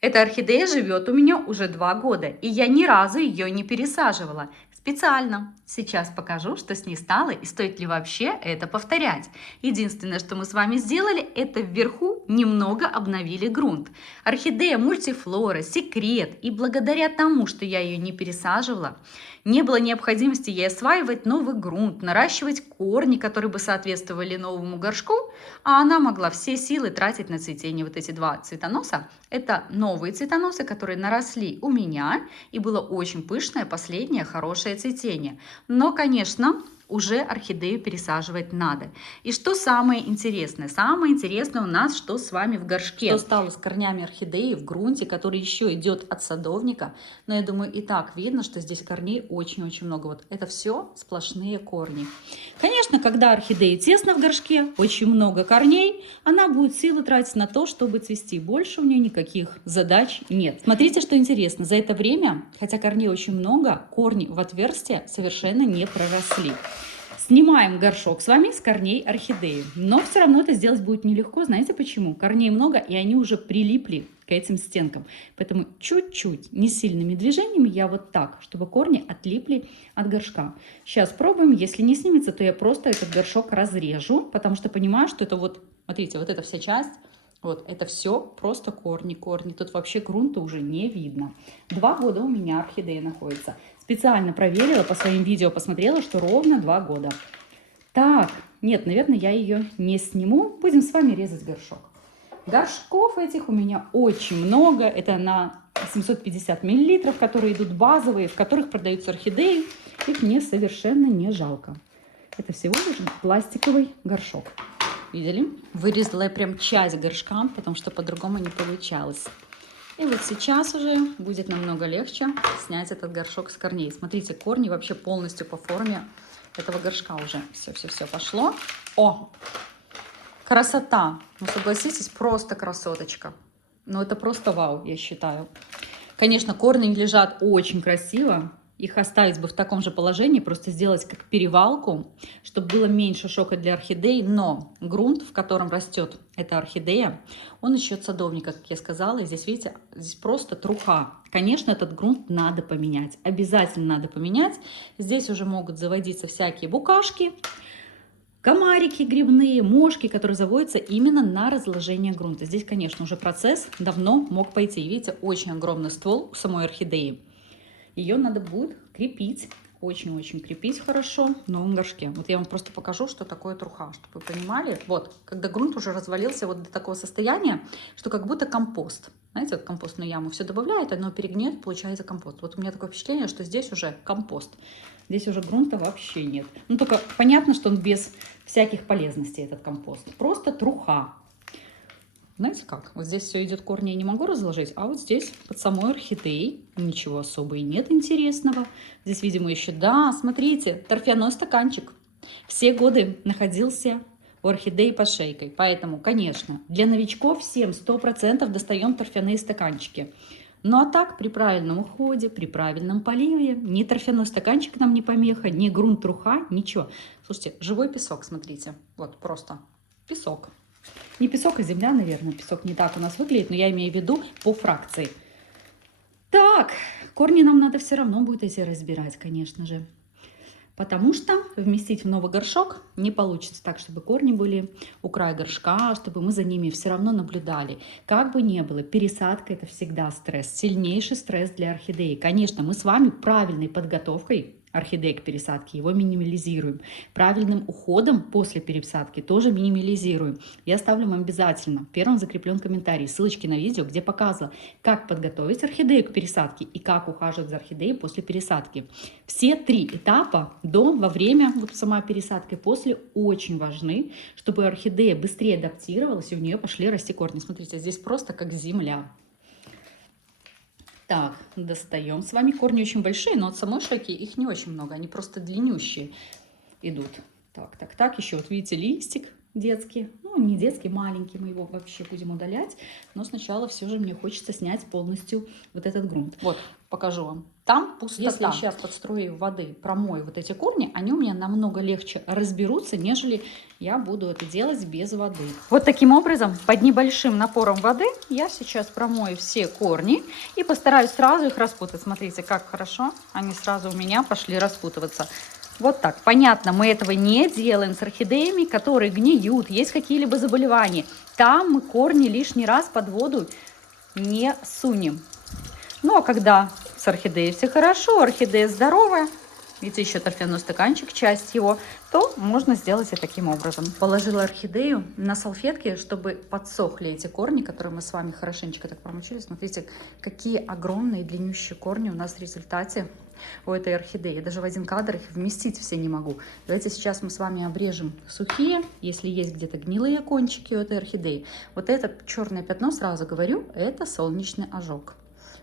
Эта орхидея живет у меня уже 2 года, и я ни разу ее не пересаживала. Специально. Сейчас покажу, что с ней стало и стоит ли вообще это повторять. Единственное, что мы с вами сделали, это вверху немного обновили грунт. Орхидея мультифлора, секрет. И благодаря тому, что я ее не пересаживала, не было необходимости ей осваивать новый грунт, наращивать корни, которые бы соответствовали новому горшку, а она могла все силы тратить на цветение. Вот эти два цветоноса — это новые цветоносы, которые наросли у меня, и было очень пышное последнее хорошее цветение. Но, конечно, уже орхидею пересаживать надо. И что самое интересное? Самое интересное у нас, что с вами в горшке. Что стало с корнями орхидеи в грунте, который еще идет от садовника. Но я думаю, и так видно, что здесь корней очень-очень много. Вот это все сплошные корни. Конечно, когда орхидеи тесно в горшке, очень много корней, она будет силы тратить на то, чтобы цвести. Больше у нее никаких задач нет. Смотрите, что интересно. За это время, хотя корней очень много, корни в отверстие совершенно не проросли. Снимаем горшок с вами с корней орхидеи. Но все равно это сделать будет нелегко. Знаете почему? Корней много, и они уже прилипли к этим стенкам. Поэтому чуть-чуть, не сильными движениями, я вот так, чтобы корни отлипли от горшка. Сейчас пробуем. Если не снимется, то я просто этот горшок разрежу, потому что понимаю, что это вот, смотрите, вот эта вся часть, вот это все просто корни. Тут вообще грунта уже не видно. 2 года у меня орхидея находится. Специально проверила, по своим видео посмотрела, что ровно 2 года. Так, нет, наверное, я ее не сниму. Будем с вами резать горшок. Горшков этих у меня очень много. Это на 750 мл, которые идут базовые, в которых продаются орхидеи. Их мне совершенно не жалко. Это всего лишь пластиковый горшок. Видели? Вырезала я прям часть горшка, потому что по-другому не получалось. И вот сейчас уже будет намного легче снять этот горшок с корней. Смотрите, корни вообще полностью по форме этого горшка уже. Все пошло. О, красота! Ну, согласитесь, просто красоточка. Ну, это просто вау, я считаю. Конечно, корни лежат очень красиво. Их оставить бы в таком же положении, просто сделать как перевалку, чтобы было меньше шока для орхидей. Но грунт, в котором растет эта орхидея, он еще от садовника, как я сказала. Здесь, видите, здесь просто труха. Конечно, этот грунт надо поменять. Обязательно надо поменять. Здесь уже могут заводиться всякие букашки, комарики грибные, мошки, которые заводятся именно на разложение грунта. Здесь, конечно, уже процесс давно мог пойти. Видите, очень огромный ствол у самой орхидеи. Ее надо будет крепить, очень-очень крепить хорошо в новом горшке. Вот я вам просто покажу, что такое труха, чтобы вы понимали. Вот, когда грунт уже развалился вот до такого состояния, что как будто компост. Знаете, вот компостную яму все добавляет, оно перегнет, получается компост. Вот у меня такое впечатление, что здесь уже компост. Здесь уже грунта вообще нет. Ну, только понятно, что он без всяких полезностей, этот компост. Просто труха. Знаете как? Вот здесь все идет, корни я не могу разложить, а вот здесь под самой орхидеей ничего особо и нет интересного. Здесь, видимо, еще, да, смотрите, торфяной стаканчик. Все годы находился у орхидеи под шейкой. Поэтому, конечно, для новичков всем 100% достаем торфяные стаканчики. Ну а так, при правильном уходе, при правильном поливе, ни торфяной стаканчик нам не помеха, ни грунт, труха, ничего. Слушайте, живой песок, смотрите, вот просто песок. Не песок, а земля, наверное. Песок не так у нас выглядит, но я имею в виду по фракции. Так, корни нам надо все равно будет эти разбирать, конечно же. Потому что вместить в новый горшок не получится так, чтобы корни были у края горшка, чтобы мы за ними все равно наблюдали. Как бы ни было, пересадка — это всегда стресс, сильнейший стресс для орхидеи. Конечно, мы с вами правильной подготовкой орхидеи к пересадке его минимализируем. Правильным уходом после пересадки тоже минимализируем. Я оставлю вам обязательно первым закреплен комментарий, ссылочки на видео, где показывала, как подготовить орхидею к пересадке и как ухаживать за орхидеей после пересадки. Все 3 этапа до, во время, вот сама пересадка и после очень важны, чтобы орхидея быстрее адаптировалась и у нее пошли расти корни. Смотрите, здесь просто как земля. Так, достаем с вами. Корни очень большие, но от самой шейки их не очень много. Они просто длиннющие идут. Так. Еще вот видите листик детский. Ну, не детский, маленький, мы его вообще будем удалять. Но сначала все же мне хочется снять полностью вот этот грунт. Вот, покажу вам. Там пустота. Если я сейчас под струей воды промою вот эти корни, они у меня намного легче разберутся, нежели я буду это делать без воды. Вот таким образом, под небольшим напором воды, я сейчас промою все корни и постараюсь сразу их распутать. Смотрите, как хорошо они сразу у меня пошли распутываться. Вот так. Понятно, мы этого не делаем с орхидеями, которые гниют, есть какие-либо заболевания. Там мы корни лишний раз под воду не сунем. Ну, а когда с орхидеей все хорошо, орхидея здоровая, видите, еще торфяной стаканчик, часть его, то можно сделать и таким образом. Положила орхидею на салфетки, чтобы подсохли эти корни, которые мы с вами хорошенечко так промочили. Смотрите, какие огромные длиннющие корни у нас в результате у этой орхидеи. Я даже в один кадр их вместить все не могу. Давайте сейчас мы с вами обрежем сухие, если есть где-то гнилые кончики у этой орхидеи. Вот это черное пятно, сразу говорю, это солнечный ожог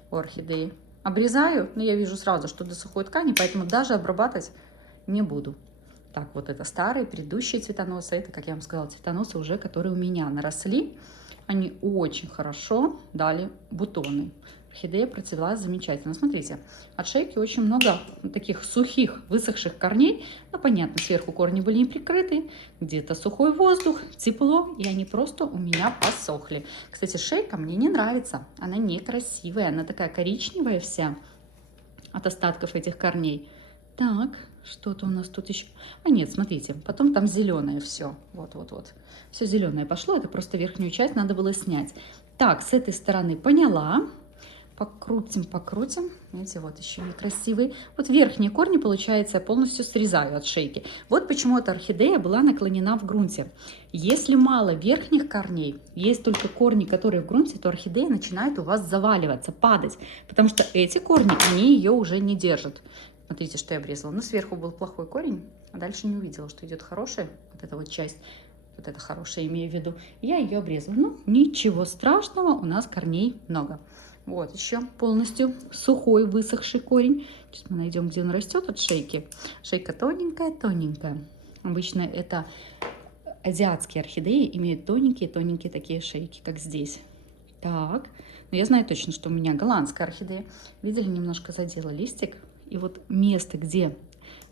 у орхидеи. Обрезаю, но я вижу сразу, что до сухой ткани, поэтому даже обрабатывать не буду. Так, вот это старые, предыдущие цветоносы. Это, как я вам сказала, цветоносы уже, которые у меня наросли. Они очень хорошо дали бутоны. Орхидея процвела замечательно. Смотрите, от шейки очень много таких сухих, высохших корней. Ну, понятно, сверху корни были не прикрыты. Где-то сухой воздух, тепло, и они просто у меня посохли. Кстати, шейка мне не нравится. Она некрасивая, она такая коричневая вся от остатков этих корней. Так, что-то у нас тут еще. А нет, смотрите, потом там зеленое все. Вот. Все зеленое пошло, это просто верхнюю часть надо было снять. Так, с этой стороны поняла. Покрутим. Видите, вот еще некрасивый. Вот верхние корни, получается, я полностью срезаю от шейки. Вот почему эта орхидея была наклонена в грунте. Если мало верхних корней, есть только корни, которые в грунте, то орхидея начинает у вас заваливаться, падать. Потому что эти корни, они ее уже не держат. Смотрите, что я обрезала. Ну, сверху был плохой корень, а дальше не увидела, что идет хорошая. Вот эта вот часть, вот это хорошая, имею в виду. Я ее обрезала. Ну, ничего страшного, у нас корней много. Вот еще полностью сухой, высохший корень. Сейчас мы найдем, где он растет от шейки. Шейка тоненькая. Обычно это азиатские орхидеи имеют тоненькие такие шейки, как здесь. Так, но я знаю точно, что у меня голландская орхидея. Видели, немножко задела листик. И вот место, где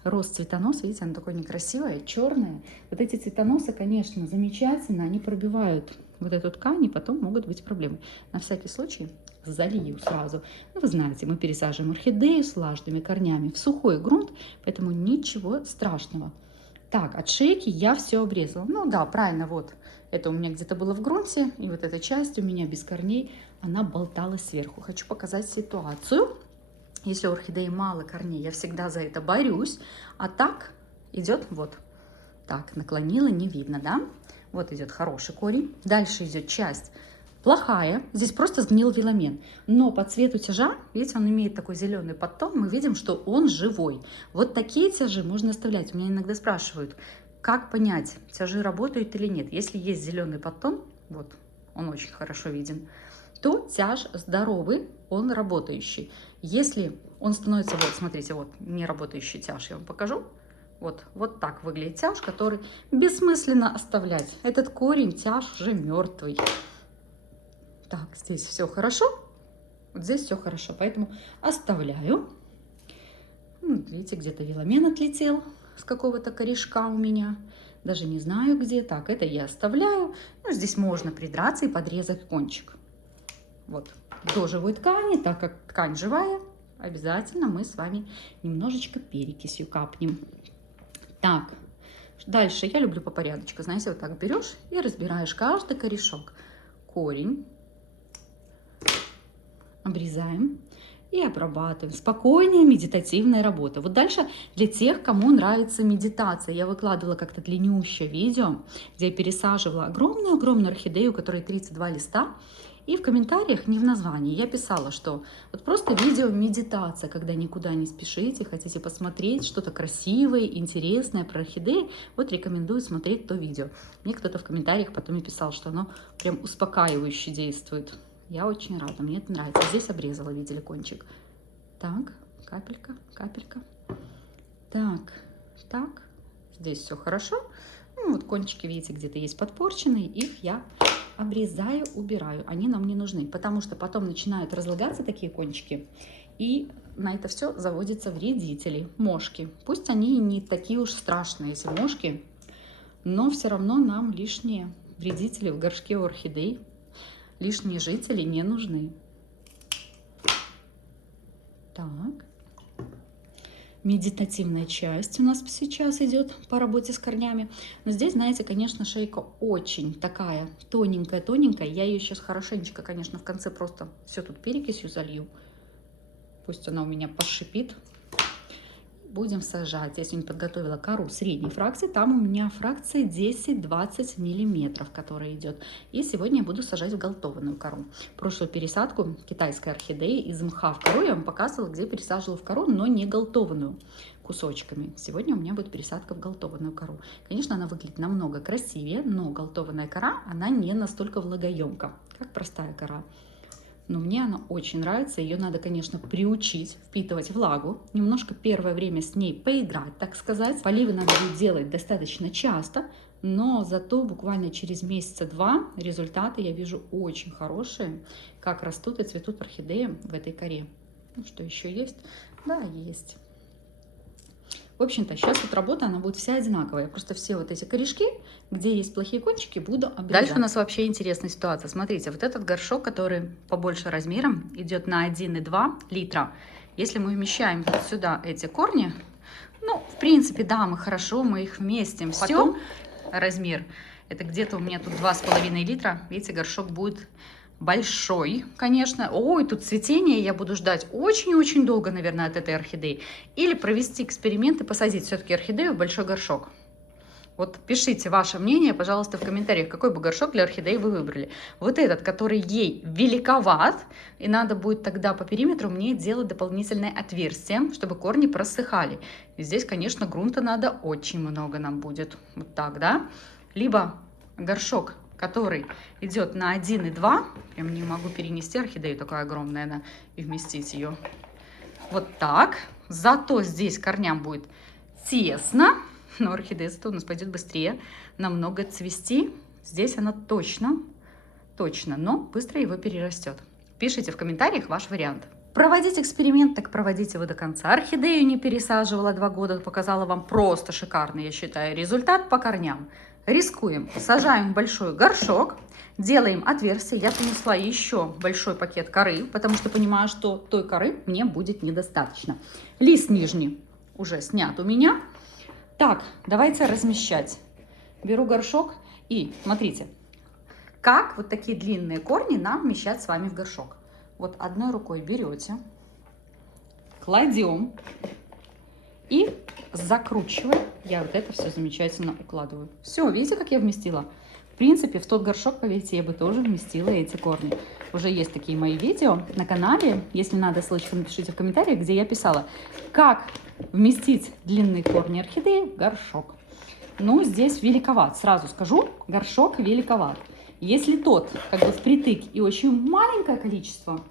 рос цветонос, видите, оно такое некрасивое, черное. Вот эти цветоносы, конечно, замечательно, они пробивают вот эту ткань, и потом могут быть проблемы. На всякий случай залью сразу. Ну, вы знаете, мы пересаживаем орхидею с влажными корнями в сухой грунт, поэтому ничего страшного. Так, от шейки я все обрезала. Ну да, правильно, вот. Это у меня где-то было в грунте, и вот эта часть у меня без корней, она болталась сверху. Хочу показать ситуацию. Если у орхидеи мало корней, я всегда за это борюсь. А так идет вот. Так, наклонила, не видно, да? Вот идет хороший корень. Дальше идет часть плохая. Здесь просто сгнил филамент. Но по цвету тяжа, видите, он имеет такой зеленый подтон. Мы видим, что он живой. Вот такие тяжи можно оставлять. У меня иногда спрашивают, как понять, тяжи работают или нет. Если есть зеленый подтон, вот он очень хорошо виден, то тяж здоровый, он работающий. Если он становится, вот смотрите, вот не работающий тяж, я вам покажу. Вот так выглядит тяж, который бессмысленно оставлять. Этот корень, тяж уже мертвый. Так, здесь все хорошо. Вот здесь все хорошо, поэтому оставляю. Видите, где-то филамен отлетел с какого-то корешка у меня. Даже не знаю где. Так, это я оставляю. Ну, здесь можно придраться и подрезать кончик. Вот, до живой ткани, так как ткань живая, обязательно мы с вами немножечко перекисью капнем. Так, дальше я люблю по порядочку. Знаете, вот так берешь и разбираешь каждый корешок. Корень. Обрезаем и обрабатываем. Спокойная медитативная работа. Вот дальше для тех, кому нравится медитация. Я выкладывала как-то длиннющее видео, где я пересаживала огромную-огромную орхидею, у которой 32 листа. И в комментариях, не в названии, я писала, что вот просто видео медитация, когда никуда не спешите, хотите посмотреть что-то красивое, интересное про орхидеи, вот рекомендую смотреть то видео. Мне кто-то в комментариях потом и писал, что оно прям успокаивающе действует. Я очень рада, мне это нравится. Здесь обрезала, видели кончик. Так, капелька. Так. Здесь все хорошо. Ну, вот кончики, видите, где-то есть подпорченные, их я обрезаю, убираю. Они нам не нужны, потому что потом начинают разлагаться такие кончики, и на это все заводятся вредители, мошки. Пусть они и не такие уж страшные, эти мошки, но все равно нам лишние вредители в горшке у орхидей, лишние жители не нужны. Так. Медитативная часть у нас сейчас идет по работе с корнями. Но здесь, знаете, конечно, шейка очень такая тоненькая-тоненькая. Я ее сейчас хорошенечко, конечно, в конце просто все тут перекисью залью. Пусть она у меня пошипит. Будем сажать. Я сегодня подготовила кору средней фракции. Там у меня фракция 10-20 миллиметров, которая идет. И сегодня я буду сажать в галтованную кору. Прошлую пересадку китайской орхидеи из мха в кору я вам показывала, где пересаживала в кору, но не галтованную кусочками. Сегодня у меня будет пересадка в галтованную кору. Конечно, она выглядит намного красивее, но галтованная кора, она не настолько влагоемка, как простая кора. Но мне она очень нравится. Ее надо, конечно, приучить впитывать влагу. Немножко первое время с ней поиграть, так сказать. Поливы надо будет делать достаточно часто, но зато буквально через месяца-два результаты я вижу очень хорошие, как растут и цветут орхидеи в этой коре. Ну, что еще есть? Да, есть. В общем-то, сейчас вот работа, она будет вся одинаковая. Просто все вот эти корешки, где есть плохие кончики, буду обрезать. Дальше у нас вообще интересная ситуация. Смотрите, вот этот горшок, который побольше размером, идет на 1,2 литра. Если мы вмещаем сюда эти корни, ну, в принципе, да, мы их вместим. Потом размер, это где-то у меня тут 2,5 литра. Видите, горшок будет большой, конечно. Ой, тут цветение я буду ждать очень-очень долго, наверное, от этой орхидеи. Или провести эксперимент и посадить все-таки орхидею в большой горшок. Вот пишите ваше мнение, пожалуйста, в комментариях, какой бы горшок для орхидеи вы выбрали. Вот этот, который ей великоват, и надо будет тогда по периметру мне делать дополнительное отверстие, чтобы корни просыхали. И здесь, конечно, грунта надо очень много нам будет. Вот так, да? Либо горшок, который идет на 1,2, прям не могу перенести орхидею, такая огромная она, и вместить ее. Вот так. Зато здесь корням будет тесно, но орхидея зато у нас пойдет быстрее намного цвести. Здесь она точно, но быстро его перерастет. Пишите в комментариях ваш вариант. Проводить эксперимент, так проводите вы до конца. Орхидею не пересаживала 2 года, показала вам просто шикарный, я считаю, результат по корням. Рискуем, сажаем в большой горшок, делаем отверстие. Я принесла еще большой пакет коры, потому что понимаю, что той коры мне будет недостаточно. Лист нижний уже снят у меня. Так, давайте размещать. Беру горшок и смотрите, как вот такие длинные корни нам вмещать с вами в горшок. Вот одной рукой берете, кладем и закручиваем. Я вот это все замечательно укладываю. Все, видите, как я вместила? В принципе, в тот горшок, поверьте, я бы тоже вместила эти корни. Уже есть такие мои видео на канале. Если надо, ссылочку напишите в комментариях, где я писала, как вместить длинные корни орхидеи в горшок. Ну, здесь великоват. Сразу скажу, горшок великоват. Если тот как бы впритык и очень маленькое количество,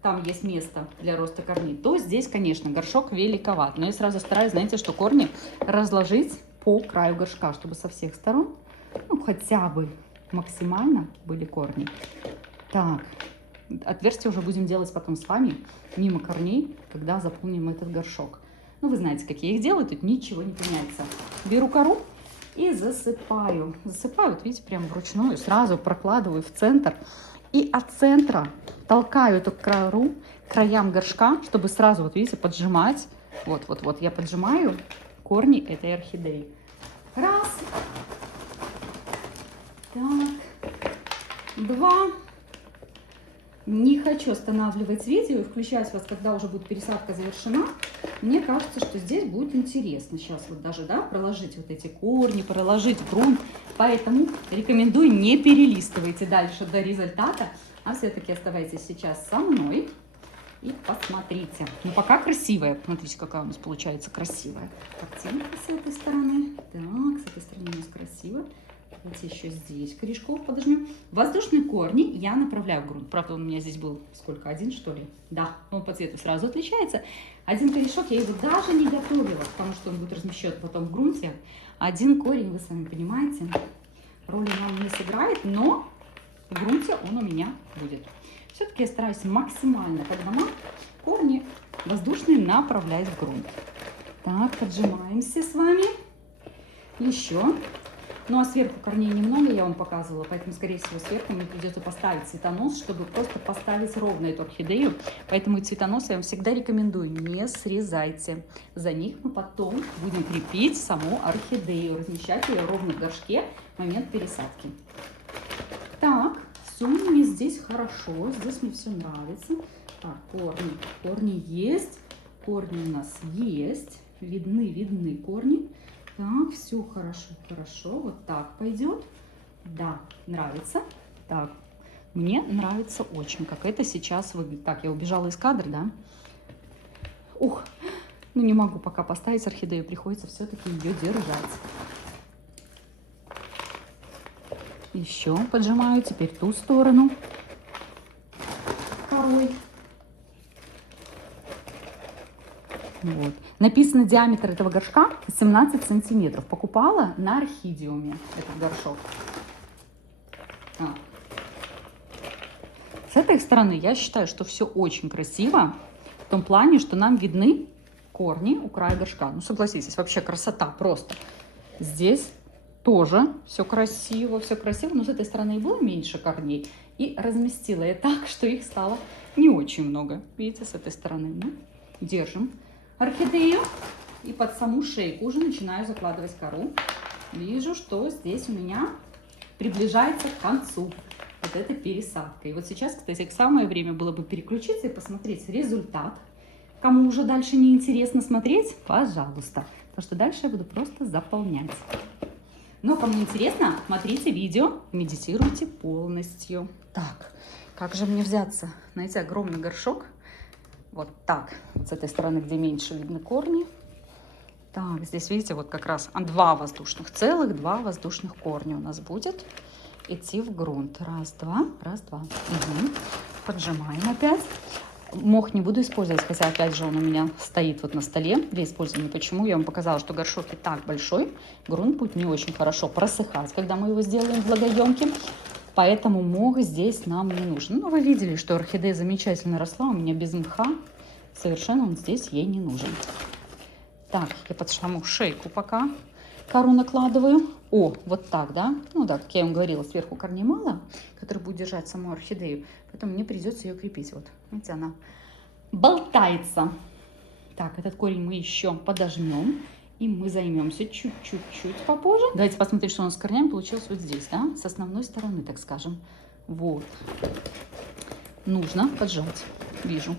там есть место для роста корней, то здесь, конечно, горшок великоват. Но я сразу стараюсь, знаете, что корни разложить по краю горшка, чтобы со всех сторон, ну, хотя бы максимально были корни. Так, отверстие уже будем делать потом с вами, мимо корней, когда заполним этот горшок. Ну, вы знаете, как я их делаю, тут ничего не поменяется. Беру кору и засыпаю. Засыпаю, вот видите, прям вручную, сразу прокладываю в центр. И от центра толкаю эту кору к краям горшка, чтобы сразу, вот видите, поджимать. Вот, я поджимаю корни этой орхидеи. Раз. Так. 2. Не хочу останавливать видео и включать вас, когда уже будет пересадка завершена. Мне кажется, что здесь будет интересно. Сейчас вот даже, да, проложить вот эти корни, проложить грунт. Поэтому рекомендую, не перелистывайте дальше до результата, а все-таки оставайтесь сейчас со мной и посмотрите. Ну, пока красивая. Смотрите, какая у нас получается красивая картинка с этой стороны. Так, с этой стороны у нас красиво. Давайте еще здесь корешков подожмем. Воздушные корни я направляю в грунт. Правда, у меня здесь был сколько? Один, что ли? Да, он по цвету сразу отличается. Один корешок я его даже не готовила, потому что он будет размещен потом в грунте. Один корень, вы сами понимаете, роли нам не сыграет, но в грунте он у меня будет. Все-таки я стараюсь максимально, когда корни воздушные направлять в грунт. Так, поджимаемся с вами. Еще. Ну а сверху корней немного я вам показывала, поэтому, скорее всего, сверху мне придется поставить цветонос, чтобы просто поставить ровно эту орхидею. Поэтому цветонос я вам всегда рекомендую, не срезайте. За них мы потом будем крепить саму орхидею, размещать ее ровно в горшке в момент пересадки. Так, все мне здесь хорошо, здесь мне все нравится. Так, корни есть, корни у нас есть, видны корни. Так, все хорошо, вот так пойдет. Да, нравится. Так, мне нравится очень, как это сейчас выглядит. Так, я убежала из кадра, да? Ух, ну не могу пока поставить орхидею, приходится все-таки ее держать. Еще поджимаю, теперь ту сторону корой. Вот. Написано диаметр этого горшка 17 сантиметров. Покупала на Орхидиуме этот горшок. С этой стороны я считаю, что все очень красиво. В том плане, что нам видны корни у края горшка. Ну, согласитесь, вообще красота просто. Здесь тоже все красиво, но с этой стороны и было меньше корней. И разместила я так, что их стало не очень много. Видите, с этой стороны. Ну, держим орхидею и под саму шейку уже начинаю закладывать кору. Вижу, что здесь у меня приближается к концу вот эта пересадка. И вот сейчас, кстати, самое время было бы переключиться и посмотреть результат. Кому уже дальше не интересно смотреть, пожалуйста, потому что дальше я буду просто заполнять. Но кому интересно, смотрите видео, медитируйте полностью. Так, как же мне взяться на эти огромный горшок? Вот так, с этой стороны, где меньше видны корни. Так, здесь, видите, вот как раз целых два воздушных корня у нас будет идти в грунт. Раз, два. Угу. Поджимаем опять. Мох не буду использовать, хотя, опять же, он у меня стоит вот на столе для использования. Почему? Я вам показала, что горшок и так большой. Грунт будет не очень хорошо просыхать, когда мы его сделаем влагоемким. Поэтому мох здесь нам не нужен. Ну, вы видели, что орхидея замечательно росла у меня без мха. Совершенно он здесь ей не нужен. Так, я под саму шейку пока кору накладываю. О, вот так, да? Ну да, как я вам говорила, сверху корней мало, который будет держать саму орхидею. Поэтому мне придется ее крепить. Вот, видите, она болтается. Так, этот корень мы еще подожмем. И мы займемся чуть-чуть попозже. Давайте посмотрим, что у нас с корнями получилось вот здесь, да? С основной стороны, так скажем. Вот. Нужно поджать. Вижу.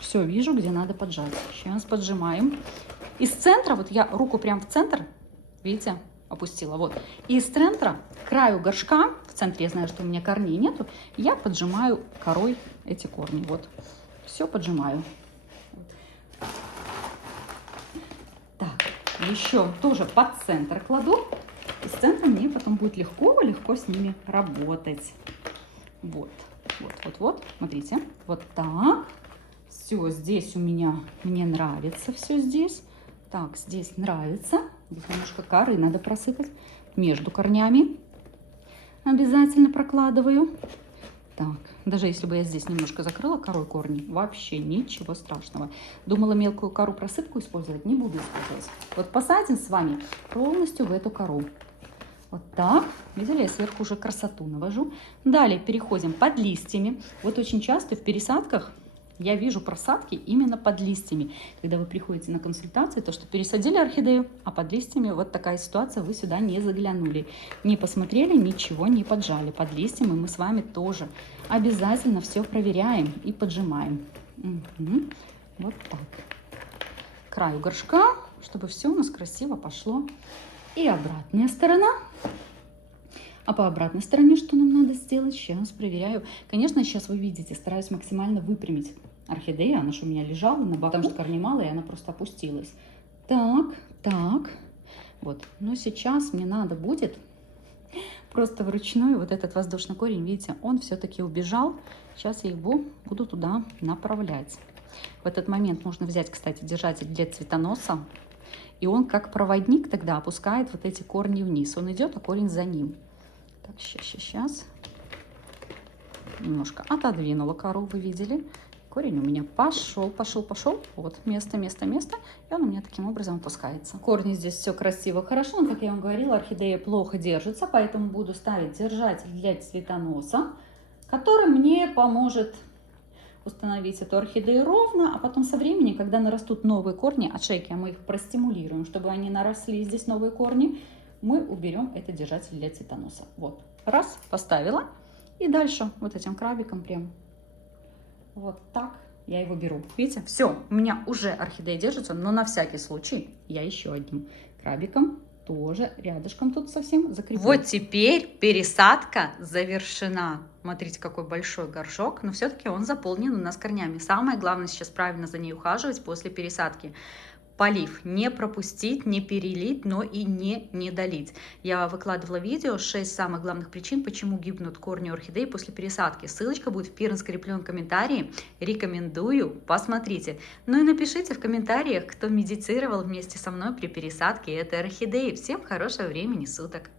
Все вижу, где надо поджать. Сейчас поджимаем. Из центра, вот я руку прям в центр, видите, опустила. Вот. И из центра к краю горшка, в центре я знаю, что у меня корней нету, я поджимаю корой эти корни. Вот. Все поджимаю. Еще тоже под центр кладу. Из центра мне потом будет легко с ними работать. Вот. Смотрите. Вот так. Все здесь у меня, мне нравится все здесь. Так, здесь нравится. Здесь немножко коры надо просыпать. Между корнями обязательно прокладываю. Так, даже если бы я здесь немножко закрыла корой корни, вообще ничего страшного. Думала мелкую кору просыпку использовать, не буду использовать. Вот посадим с вами полностью в эту кору. Вот так. Видели, я сверху уже красоту навожу. Далее переходим под листьями. Вот очень часто в пересадках я вижу просадки именно под листьями. Когда вы приходите на консультации, то что пересадили орхидею, а под листьями вот такая ситуация, вы сюда не заглянули, не посмотрели, ничего не поджали. Под листьями мы с вами тоже обязательно все проверяем и поджимаем. Угу. Вот так. К краю горшка, чтобы все у нас красиво пошло. И обратная сторона. А по обратной стороне что нам надо сделать? Сейчас проверяю. Конечно, сейчас вы видите, стараюсь максимально выпрямить орхидею. Она же у меня лежала на боку, потому что корней мало, и она просто опустилась. Так. Вот. Но сейчас мне надо будет просто вручную вот этот воздушный корень, видите, он все-таки убежал. Сейчас я его буду туда направлять. В этот момент можно взять, кстати, держатель для цветоноса. И он как проводник тогда опускает вот эти корни вниз. Он идет, а корень за ним. Так, сейчас. Немножко отодвинула кору, вы видели. Корень у меня пошел. Вот, место. И он у меня таким образом опускается. Корни здесь все красиво, хорошо. Но, как я вам говорила, орхидея плохо держится. Поэтому буду ставить держатель для цветоноса, который мне поможет установить эту орхидею ровно, а потом со временем, когда нарастут новые корни от шейки, а мы их простимулируем, чтобы они наросли, здесь новые корни, мы уберем этот держатель для цветоноса. Вот, раз, поставила, и дальше вот этим крабиком прям вот так я его беру. Видите, все, у меня уже орхидея держится, но на всякий случай я еще одним крабиком тоже рядышком тут совсем закреплю. Вот теперь пересадка завершена. Смотрите, какой большой горшок, но все-таки он заполнен у нас корнями. Самое главное сейчас правильно за ней ухаживать после пересадки. Полив не пропустить, не перелить, но и не недолить. Я выкладывала видео 6 самых главных причин, почему гибнут корни орхидеи после пересадки. Ссылочка будет в первом закрепленном комментарии. Рекомендую, посмотрите. Ну и напишите в комментариях, кто медитировал вместе со мной при пересадке этой орхидеи. Всем хорошего времени суток!